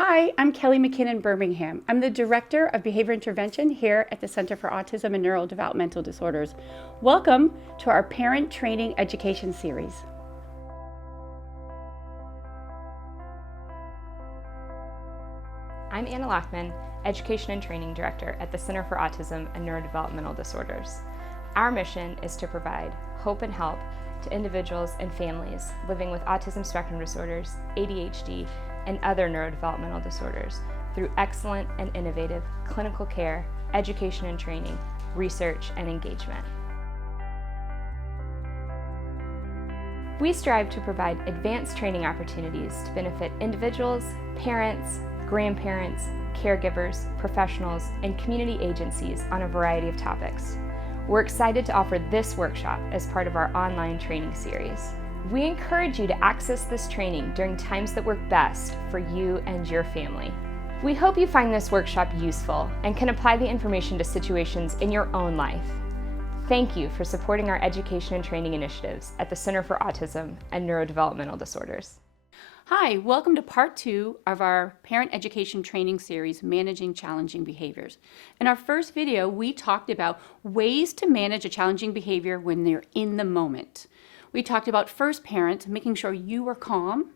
Hi, I'm Kelly McKinnon, Bermingham. I'm the Director of Behavior Intervention here at the Center for Autism and Neurodevelopmental Disorders. Welcome to our Parent Training Education Series. I'm Anna Lockman, Education and Training Director at the Center for Autism and Neurodevelopmental Disorders. Our mission is to provide hope and help to individuals and families living with autism spectrum disorders, ADHD, and other neurodevelopmental disorders through excellent and innovative clinical care, education and training, research, and engagement. We strive to provide advanced training opportunities to benefit individuals, parents, grandparents, caregivers, professionals, and community agencies on a variety of topics. We're excited to offer this workshop as part of our online training series. We encourage you to access this training during times that work best for you and your family. We hope you find this workshop useful and can apply the information to situations in your own life. Thank you for supporting our education and training initiatives at the Center for Autism and Neurodevelopmental Disorders. Hi, welcome to part 2 of our Parent Education Training Series, Managing Challenging Behaviors. In our first video, we talked about ways to manage a challenging behavior when they're in the moment. We talked about first parents, making sure you are calm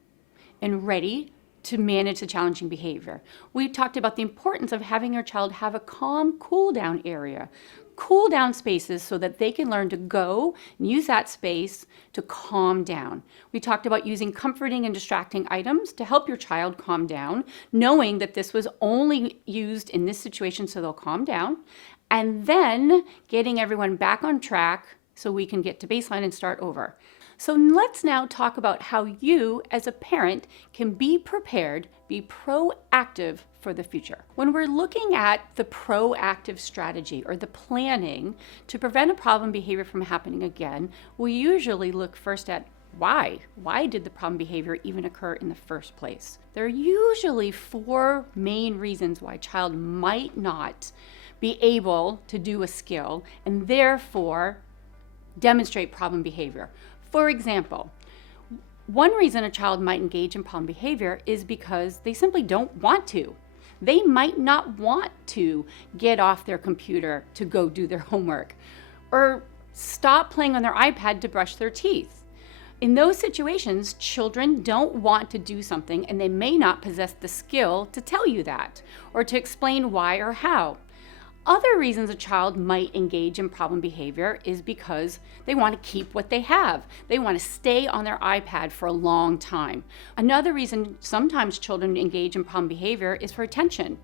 and ready to manage the challenging behavior. We talked about the importance of having your child have a calm cool down area, cool down spaces so that they can learn to go and use that space to calm down. We talked about using comforting and distracting items to help your child calm down, knowing that this was only used in this situation so they'll calm down, and then getting everyone back on track so we can get to baseline and start over. So let's now talk about how you as a parent can be prepared, be proactive for the future. When we're looking at the proactive strategy or the planning to prevent a problem behavior from happening again, we usually look first at why. Why did the problem behavior even occur in the first place? There are usually 4 main reasons why a child might not be able to do a skill and therefore demonstrate problem behavior. For example, one reason a child might engage in problem behavior is because they simply don't want to. They might not want to get off their computer to go do their homework or stop playing on their iPad to brush their teeth. In those situations, children don't want to do something and they may not possess the skill to tell you that or to explain why or how. Other reasons a child might engage in problem behavior is because they want to keep what they have. They want to stay on their iPad for a long time. Another reason sometimes children engage in problem behavior is for attention.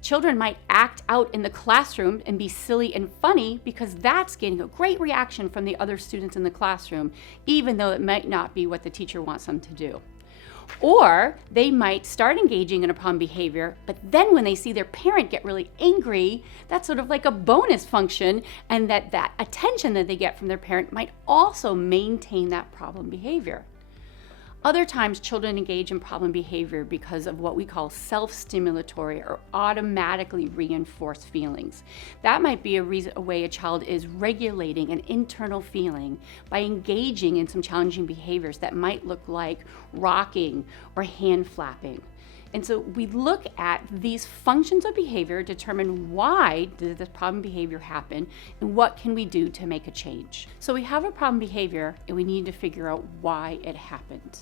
Children might act out in the classroom and be silly and funny because that's getting a great reaction from the other students in the classroom, even though it might not be what the teacher wants them to do. Or they might start engaging in a problem behavior, but then when they see their parent get really angry, that's sort of like a bonus function, and that attention that they get from their parent might also maintain that problem behavior. Other times, children engage in problem behavior because of what we call self-stimulatory or automatically reinforced feelings. That might be a way a child is regulating an internal feeling by engaging in some challenging behaviors that might look like rocking or hand flapping. And so we look at these functions of behavior, determine why did this problem behavior happen, and what can we do to make a change. So we have a problem behavior and we need to figure out why it happened.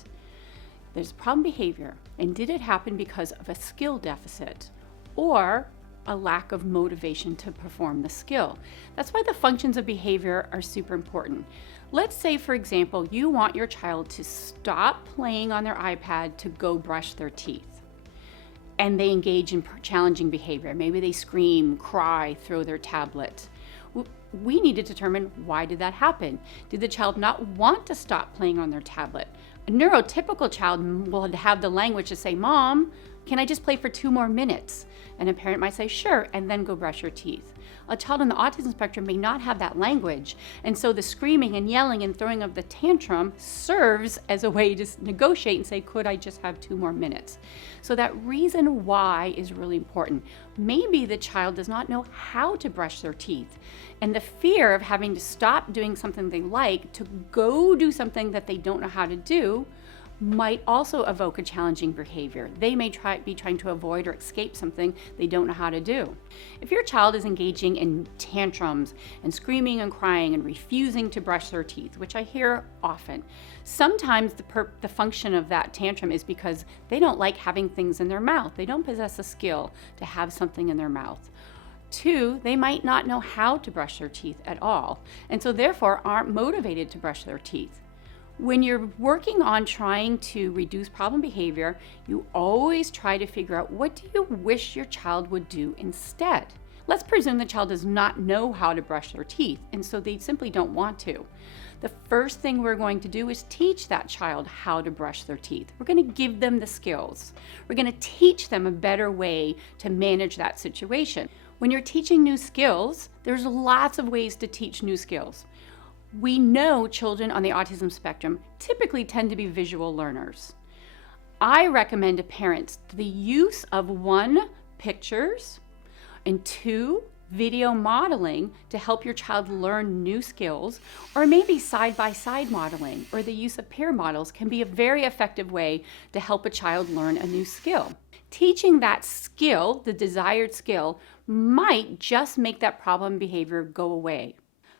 There's problem behavior, and did it happen because of a skill deficit or a lack of motivation to perform the skill? That's why the functions of behavior are super important. Let's say, for example, you want your child to stop playing on their iPad to go brush their teeth, and they engage in challenging behavior. Maybe they scream, cry, throw their tablet. We need to determine, why did that happen? Did the child not want to stop playing on their tablet? A neurotypical child will have the language to say, "Mom, can I just play for 2 more minutes?" And a parent might say, "Sure," and then go brush your teeth. A child on the autism spectrum may not have that language, and so the screaming and yelling and throwing of the tantrum serves as a way to negotiate and say, "Could I just have 2 more minutes?" So that reason why is really important. Maybe the child does not know how to brush their teeth, and the fear of having to stop doing something they like to go do something that they don't know how to do might also evoke a challenging behavior. They may be trying to avoid or escape something they don't know how to do. If your child is engaging in tantrums and screaming and crying and refusing to brush their teeth, which I hear often, sometimes the function of that tantrum is because they don't like having things in their mouth. They don't possess a skill to have something in their mouth. 2, they might not know how to brush their teeth at all, and so therefore aren't motivated to brush their teeth. When you're working on trying to reduce problem behavior, you always try to figure out, what do you wish your child would do instead? Let's presume the child does not know how to brush their teeth, and so they simply don't want to. The first thing we're going to do is teach that child how to brush their teeth. We're going to give them the skills. We're going to teach them a better way to manage that situation. When you're teaching new skills, there's lots of ways to teach new skills. We know children on the autism spectrum typically tend to be visual learners. I recommend to parents the use of 1, pictures, and 2, video modeling to help your child learn new skills, or maybe side-by-side modeling or the use of peer models can be a very effective way to help a child learn a new skill. Teaching that skill, the desired skill, might just make that problem behavior go away.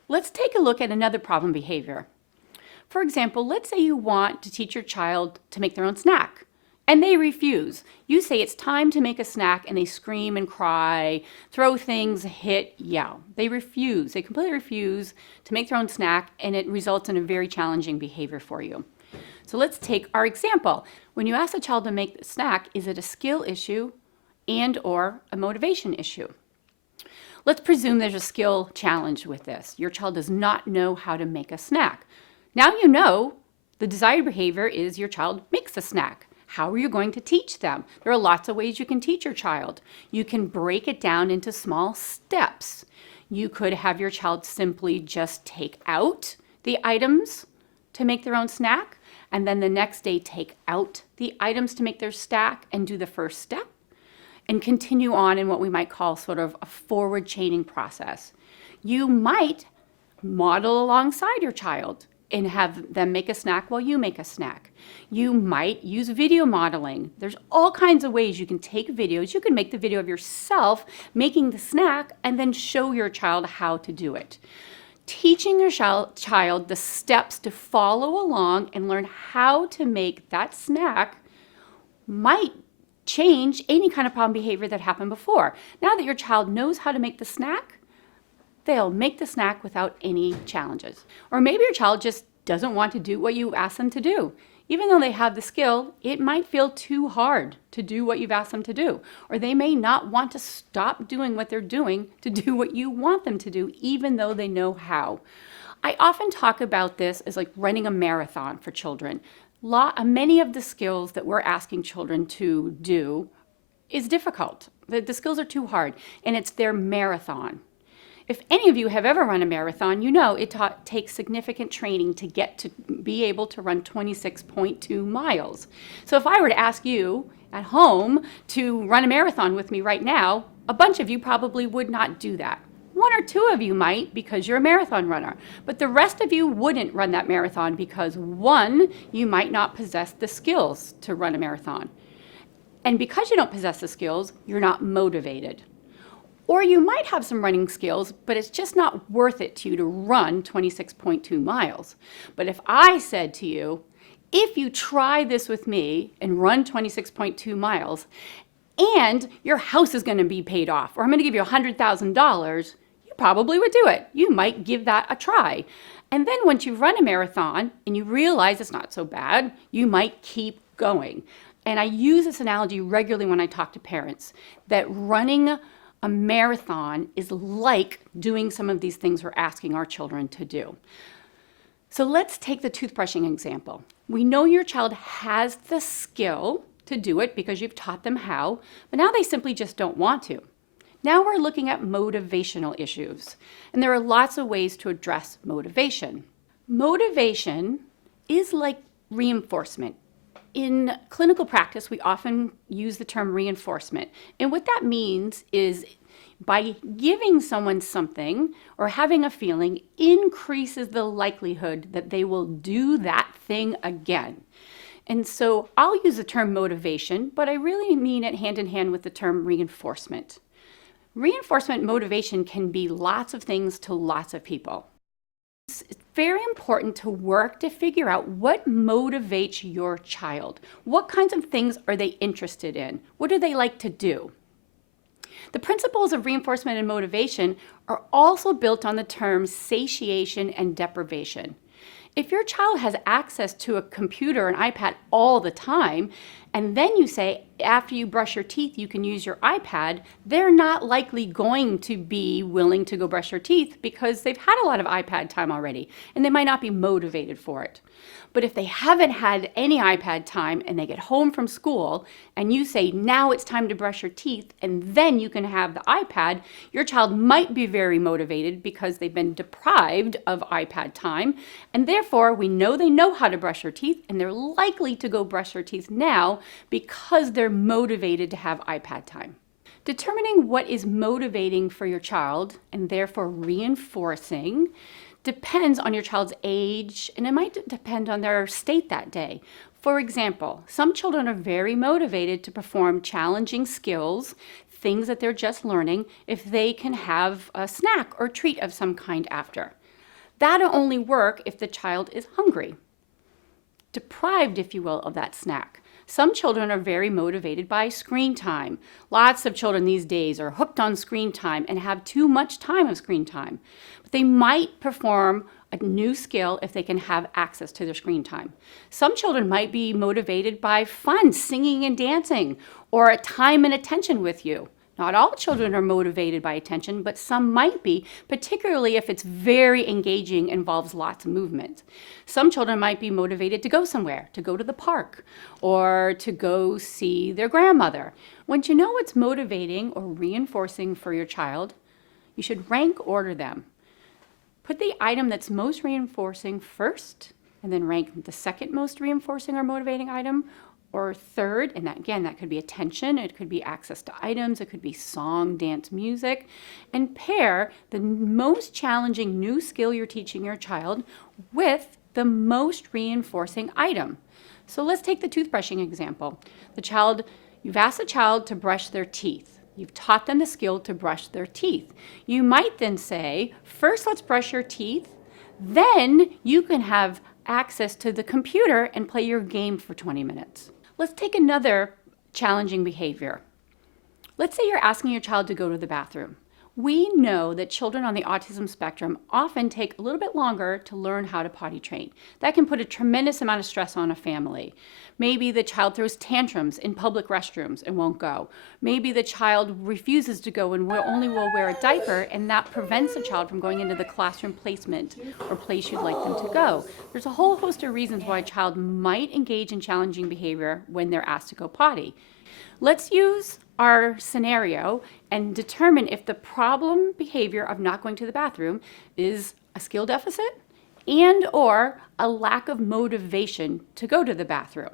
Let's take a look at another problem behavior. For example, let's say you want to teach your child to make their own snack, and they refuse. You say it's time to make a snack, and they scream and cry, throw things, hit, yell. They refuse. They completely refuse to make their own snack, and it results in a very challenging behavior for you. So let's take our example. When you ask a child to make the snack, is it a skill issue and or a motivation issue? Let's presume there's a skill challenge with this. Your child does not know how to make a snack. Now you know the desired behavior is your child makes a snack. How are you going to teach them? There are lots of ways you can teach your child. You can break it down into small steps. You could have your child simply just take out the items to make their own snack, and then the next day take out the items to make their snack and do the first step, and continue on in what we might call sort of a forward chaining process. You might model alongside your child and have them make a snack while you make a snack. You might use video modeling. There's all kinds of ways you can take videos. You can make the video of yourself making the snack and then show your child how to do it. Teaching your child the steps to follow along and learn how to make that snack might change any kind of problem behavior that happened before. Now that your child knows how to make the snack, they'll make the snack without any challenges. Or maybe your child just doesn't want to do what you asked them to do. Even though they have the skill, it might feel too hard to do what you've asked them to do. Or they may not want to stop doing what they're doing to do what you want them to do, even though they know how. I often talk about this as like running a marathon for children. Many of the skills that we're asking children to do is difficult. The skills are too hard, and it's their marathon. If any of you have ever run a marathon, you know it takes significant training to get to be able to run 26.2 miles. So if I were to ask you at home to run a marathon with me right now, a bunch of you probably would not do that. 1 or 2 of you might because you're a marathon runner, but the rest of you wouldn't run that marathon because 1, you might not possess the skills to run a marathon. And because you don't possess the skills, you're not motivated. Or you might have some running skills, but it's just not worth it to you to run 26.2 miles. But if I said to you, if you try this with me and run 26.2 miles, and your house is going to be paid off, or I'm going to give you $100,000, you probably would do it. You might give that a try. And then once you run a marathon and you realize it's not so bad, you might keep going. And I use this analogy regularly when I talk to parents, that running a marathon is like doing some of these things we're asking our children to do. So let's take the toothbrushing example. We know your child has the skill to do it because you've taught them how, but now they simply just don't want to. Now we're looking at motivational issues, and there are lots of ways to address motivation. Motivation is like reinforcement. In clinical practice, we often use the term reinforcement, and what that means is by giving someone something or having a feeling increases the likelihood that they will do that thing again. And so I'll use the term motivation, but I really mean it hand in hand with the term reinforcement. Reinforcement motivation can be lots of things to lots of people. It's very important to work to figure out what motivates your child. What kinds of things are they interested in? What do they like to do? The principles of reinforcement and motivation are also built on the terms satiation and deprivation. If your child has access to a computer, an iPad all the time, and then you say, after you brush your teeth, you can use your iPad, they're not likely going to be willing to go brush their teeth because they've had a lot of iPad time already, and they might not be motivated for it. But if they haven't had any iPad time and they get home from school and you say, now it's time to brush your teeth and then you can have the iPad, your child might be very motivated because they've been deprived of iPad time. And therefore, we know they know how to brush their teeth and they're likely to go brush their teeth now because they're motivated to have iPad time. Determining what is motivating for your child and therefore reinforcing depends on your child's age, and it might depend on their state that day. For example, some children are very motivated to perform challenging skills, things that they're just learning, if they can have a snack or treat of some kind after. That'll only work if the child is hungry, deprived, if you will, of that snack. Some children are very motivated by screen time. Lots of children these days are hooked on screen time and have too much time of screen time. But they might perform a new skill if they can have access to their screen time. Some children might be motivated by fun, singing and dancing, or a time and attention with you. Not all children are motivated by attention, but some might be, particularly if it's very engaging, involves lots of movement. Some children might be motivated to go somewhere, to go to the park, or to go see their grandmother. Once you know what's motivating or reinforcing for your child, you should rank order them. Put the item that's most reinforcing first, and then rank the second most reinforcing or motivating item, or third, and that could be attention, it could be access to items, it could be song, dance, music, and pair the most challenging new skill you're teaching your child with the most reinforcing item. So let's take the toothbrushing example. You've asked the child to brush their teeth. You've taught them the skill to brush their teeth. You might then say, first let's brush your teeth, then you can have access to the computer and play your game for 20 minutes. Let's take another challenging behavior. Let's say you're asking your child to go to the bathroom. We know that children on the autism spectrum often take a little bit longer to learn how to potty train. That can put a tremendous amount of stress on a family. Maybe the child throws tantrums in public restrooms and won't go. Maybe the child refuses to go and only will wear a diaper, and that prevents the child from going into the classroom placement or place you'd like them to go. There's a whole host of reasons why a child might engage in challenging behavior when they're asked to go potty. Let's use our scenario and determine if the problem behavior of not going to the bathroom is a skill deficit and or a lack of motivation to go to the bathroom.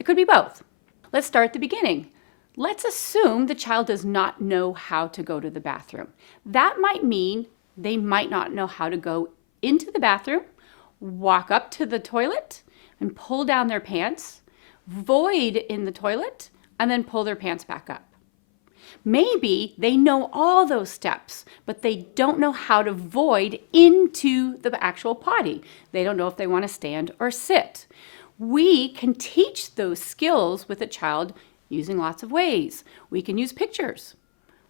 It could be both. Let's start at the beginning. Let's assume the child does not know how to go to the bathroom. That might mean they might not know how to go into the bathroom, walk up to the toilet and pull down their pants, void in the toilet, and then pull their pants back up. Maybe they know all those steps, but they don't know how to void into the actual potty. They don't know if they want to stand or sit. We can teach those skills with a child using lots of ways. We can use pictures.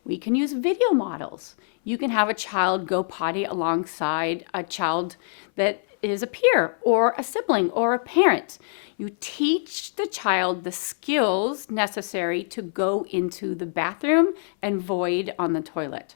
We can use video models. You can have a child go potty alongside a child that is a peer or a sibling or a parent. You teach the child the skills necessary to go into the bathroom and void on the toilet.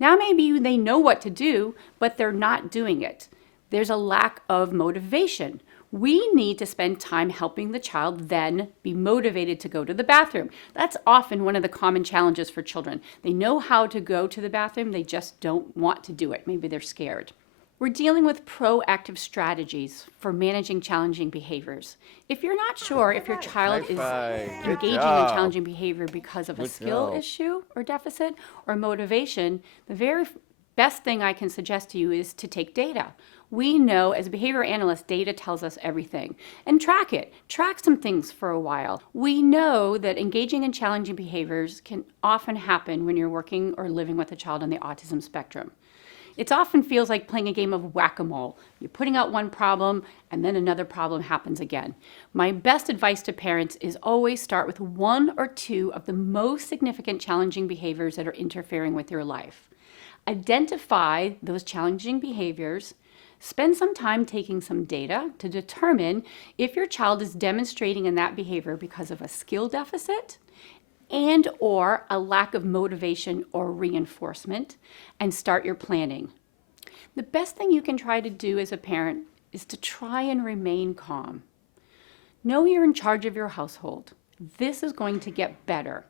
Now maybe they know what to do, but they're not doing it. There's a lack of motivation. We need to spend time helping the child then be motivated to go to the bathroom. That's often one of the common challenges for children. They know how to go to the bathroom, they just don't want to do it. Maybe they're scared. We're dealing with proactive strategies for managing challenging behaviors. If you're not sure if your child is engaging in challenging behavior because of a skill issue or deficit or motivation, the very best thing I can suggest to you is to take data. We know as behavior analysts, data tells us everything. And track it. Track some things for a while. We know that engaging in challenging behaviors can often happen when you're working or living with a child on the autism spectrum. It often feels like playing a game of whack-a-mole. You're putting out one problem and then another problem happens again. My best advice to parents is always start with one or two of the most significant challenging behaviors that are interfering with your life. Identify those challenging behaviors. Spend some time taking some data to determine if your child is demonstrating in that behavior because of a skill deficit and or a lack of motivation or reinforcement, and start your planning. The best thing you can try to do as a parent is to try and remain calm. Know you're in charge of your household. This is going to get better.